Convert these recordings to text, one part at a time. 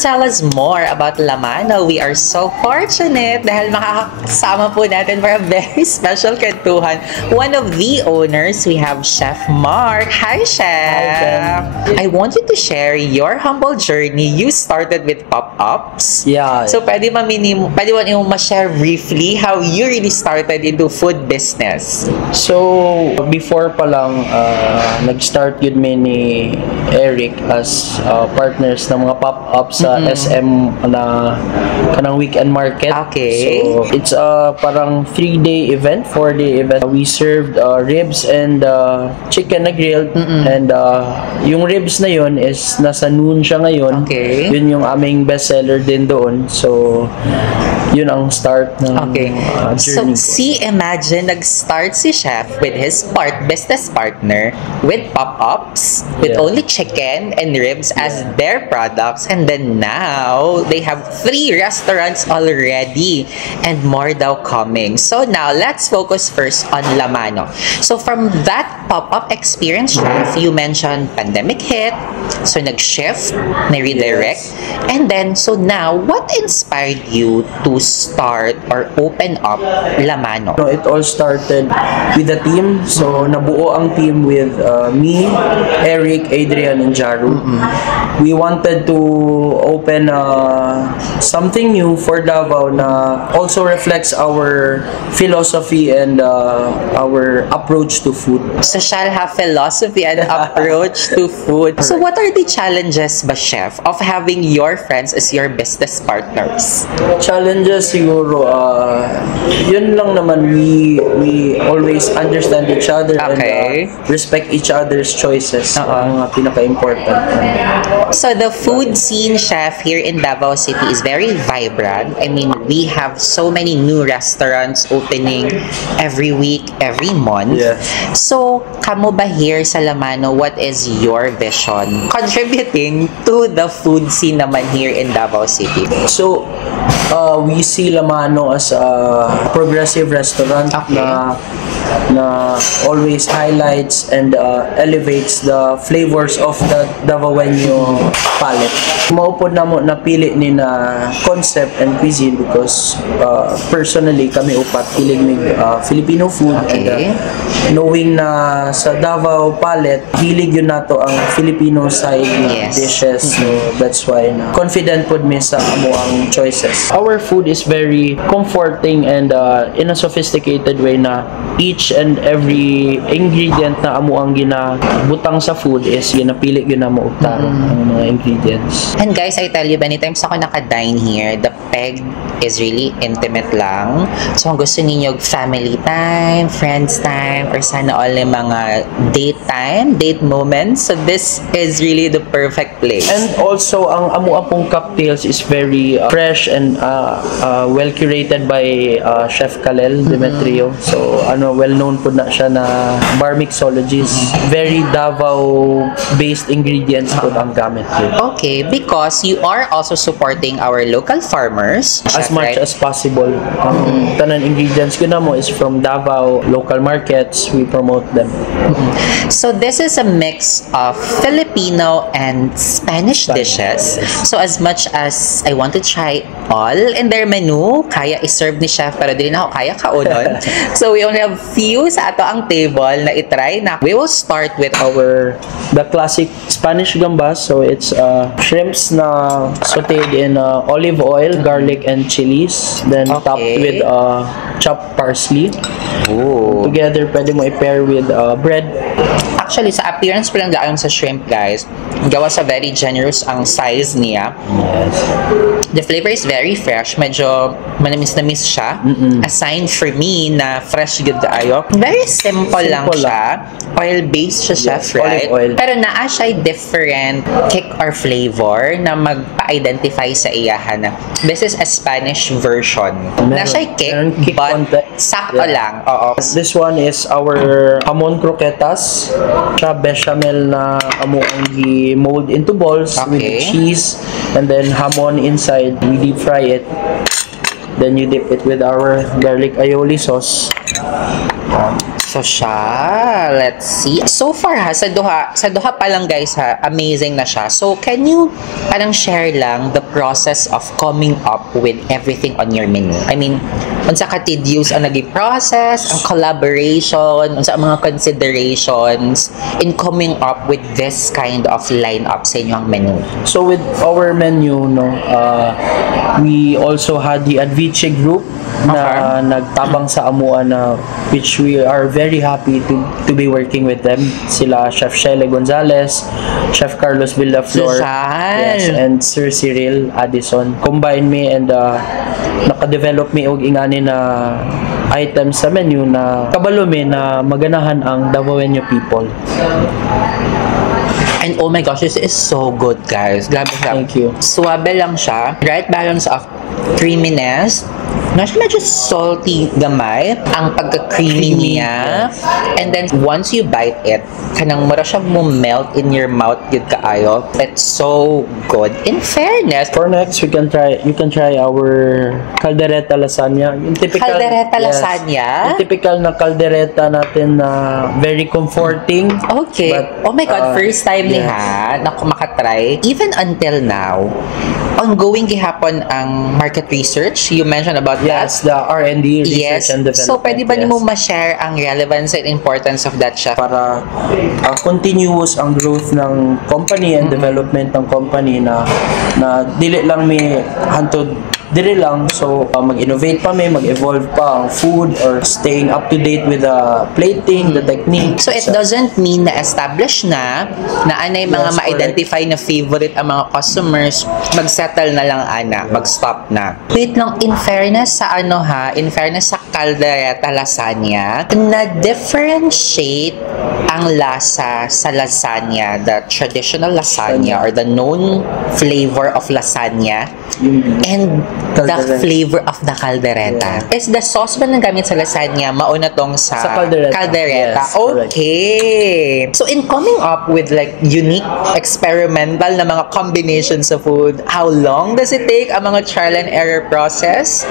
tell us more about Lamano? We are so fortunate dahil makakasama po natin for a very special kwentuhan. One of the owners, we have Chef Mark. Hi, Chef! I want you to share your humble journey. You started with pop-ups. Yeah. So, pwede mo ma-share briefly how you really started into food business? So, before pa lang, nag-start yun ni Eric as partners ng mga pop-up sa SM na kanang weekend market. Okay. So, it's parang 3-day event, 4-day event. We served ribs and chicken na grilled. And yung ribs na yun is nasa noon siya ngayon. Okay. Yun yung aming bestseller din doon. So, yun ang start ng journey. So, imagine, nag-start si Chef with his business partner with pop-ups, with only chicken and ribs as their products, and then now they have 3 restaurants already and more daw coming. So now let's focus first on Lamano. So from that pop-up experience, Chef, you mentioned pandemic hit, so nag-shift, na-redirect, and then so now what inspired you to start or open up Lamano? It all started with the team. So nabuo ang team with me, Eric, Adrian, and Jaru. We wanted to open something new for Davao na also reflects our philosophy and our approach to food. Social have philosophy and approach to food. So what are the challenges ba, Chef, of having your friends as your business partners? Challenges siguro, yun lang naman, we always understand each other and respect each other's choices. Ang mga pinaka-important. So the food scene, Chef, here in Davao City is very vibrant. I mean, we have so many new restaurants opening every week, every month. Yeah. So, kamo ba here sa Lamano, what is your vision contributing to the food scene naman here in Davao City? So, we see Lamano as a progressive restaurant na always highlights and elevates the flavors of the Davaoeño palate. Maupod na mo napili ni na concept and cuisine because personally kami upat hilig mig Filipino food and knowing na sa Davao palate hilig yun nato ang Filipino side na dishes, so that's why na confident pod mi sa amo ang choices. Our food is very comforting and in a sophisticated way na each and every ingredient na amo ang ginabutang sa food is ginapili yun na mo ang mga ingredients. And guys, I tell you, many times ako nakadine here, the peg is really intimate lang. So, kung gusto ninyo family time, friends time, or sana all yung mga date moments, so this is really the perfect place. And also, ang amo-apong cocktails is very fresh and well curated by Chef Kalel Demetrio. So, well known po na siya na bar mixologist. Very Davao-based ingredients po ang gamit yun. Okay, because you are also supporting our local farmers. As much as possible. Ang tanan ingredients ko na mo is from Davao, local markets, we promote them. So this is a mix of Filipino and Spanish dishes. So as much as I want to try all in their menu, kaya i-serve ni Chef, pero di na ako kaya kaunon. So we only have few sa ato ang table na itry na. We will start with the classic Spanish gambas. So it's shrimps na sauteed in olive oil, garlic, and chilies. Then topped with chopped parsley. Ooh. Together, pwede mo i-pair with bread. Actually, sa appearance pa lang gayon sa shrimp, guys, gawa sa very generous ang size niya. Yes. The flavor is very fresh. Medyo manamis-namis siya. A sign for me na fresh good ayo. Very simple lang siya. Oil-based siya, Chef, right? Olive oil. Pero naa siya different kick or flavor na magpa-identify sa iyahan na this is a Spanish version. Na siya kick, but sakto lang. Oo. This one is our hamon croquetas. Siya bechamel na amo ang i-mold into balls with cheese and then hamon inside. We deep fry it. Then you dip it with our garlic aioli sauce. Social. Let's see. So far ha, sa duha pa lang guys ha, amazing na siya. So can you parang share lang the process of coming up with everything on your menu? I mean, unsa ka tedious ang naging process, ang collaboration, unsa ang mga considerations in coming up with this kind of lineup sa inyong menu? So with our menu, no, we also had the Advice group na nagtabang sa amuan na which we are very happy to be working with them. Sila Chef Shele Gonzalez, Chef Carlos Villaflor, yes, and Sir Cyril Addison. Combine me and naka-develop me og ingani na items sa menu na kabalo mi na maganahan ang Davaoenyo people. And oh my gosh, this is so good, guys. Grabe siya. Thank you. Suwabe lang siya. Right balance of creaminess. Medyo salty gamay ang pagka-creamy niya. Yes. And then once you bite it, kanang mura siya melt in your mouth yun kaayo. It's so good. In fairness, For next, you can try our caldereta lasagna. Yung typical caldereta lasagna. Yung typical na caldereta natin na very comforting. Okay. But, oh my God, first time ni yes. ha na makatry. Even until now, ongoing gihapon ang market research. You mentioned about Yes, the R&D, research and development. So, pwede ba yes. mo ma-share ang relevance and importance of that, Chef? Para continuous ang growth ng company and development ng company na dili lang may hantod dili lang. So, mag-innovate pa may, mag-evolve pa ang food or staying up to date with the plating, the technique. So, it doesn't mean na established na anay mga Yes, ma-identify na favorite ang mga customers, mag-settle na lang mag-stop na. Wait lang, in fairness sa in fairness sa caldereta lasagna, na-differentiate ang lasa sa lasagna, the traditional lasagna or the known flavor of lasagna, and the Caldereta. flavor of the caldereta. Is the sauce ba nang gamit sa lasagna mauna tong sa caldereta? Yes, correct. Okay. So in coming up with like unique experimental na mga combinations of food, how long does it take ang mga trial and error process?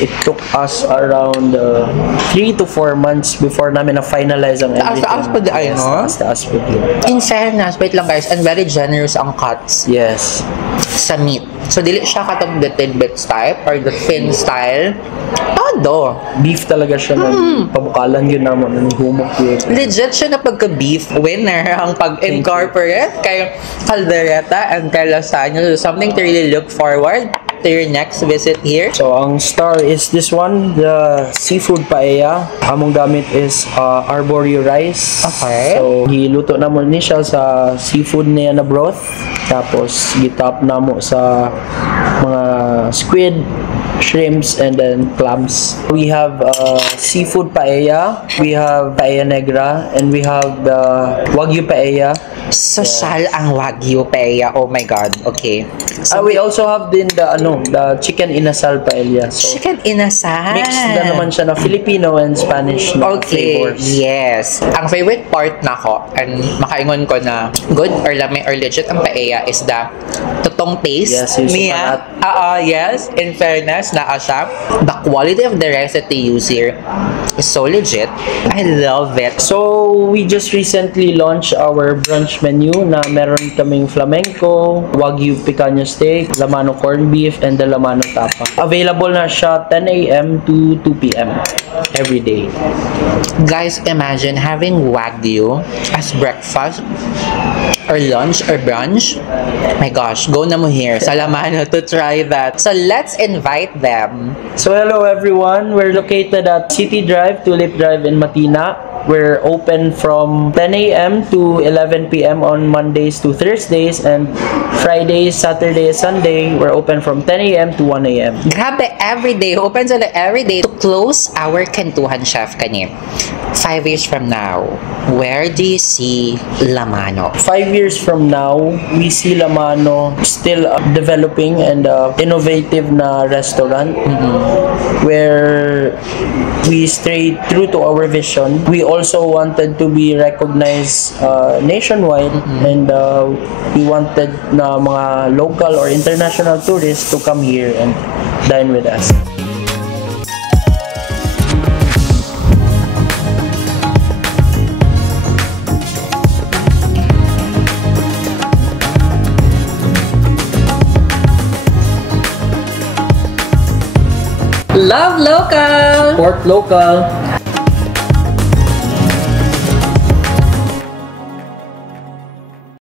It took us around 3 to 4 months before namin na-finalize ang everything. Taas pa di ay, no? Taas pa di. In fairness, wait lang guys, and very generous ang cuts Yes. sa meat. So dili siya katong the tidbits type or the thin style. Todo. Beef talaga siya na pabukalan yun naman ng humok yun. Legit siya na pagka-beef winner ang pag-incorporate kay caldereta and kay lasagna. So something to really look forward to your next visit here. So, ang star is this one, the seafood paella. Among gamit is arborio rice. Okay. So, hiluto na mo ni siya sa seafood niya na broth. Tapos, gitap na mo sa mga squid, shrimps, and then clams. We have seafood paella, we have paella negra, and we have the wagyu paella. Social ang wagyu paella. Oh my God. Okay. So, We also have din the chicken inasal paella. So, chicken inasal. mixed na naman siya na Filipino and Spanish na Okay, flavors. yes. Ang favorite part na ko, and makaingon ko na good or lame or legit ang paella is the tutong taste Yes, yung niya. sukanat. Yes, in fairness, na siya. The quality of the rice that they use here is so legit. I love it. So, we just recently launched our brunch menu na meron kaming flamenco, wagyu picanha steak, lamano corned beef, and the lamano tapa. Available na siya 10 a.m. to 2 p.m. every day. Guys, imagine having wagyu as breakfast or lunch or brunch. My gosh, go na mo here sa Lamano to try that. So let's invite them. So, hello everyone. We're located at City Drive, Tulip Drive in Matina. We're open from 10 a.m. to 11 p.m. on Mondays to Thursdays, and Fridays, Saturday, Sunday, we're open from 10 a.m. to 1 a.m. Grabe, every day. Open sila every day to close our Kentuhan Chef kani. 5 years from now, where do you see Lamano? 5 years from now, we see Lamano still developing and innovative na restaurant where we stay true to our vision. We also wanted to be recognized nationwide, and we wanted na mga local or international tourists to come here and dine with us. Love local! Support local.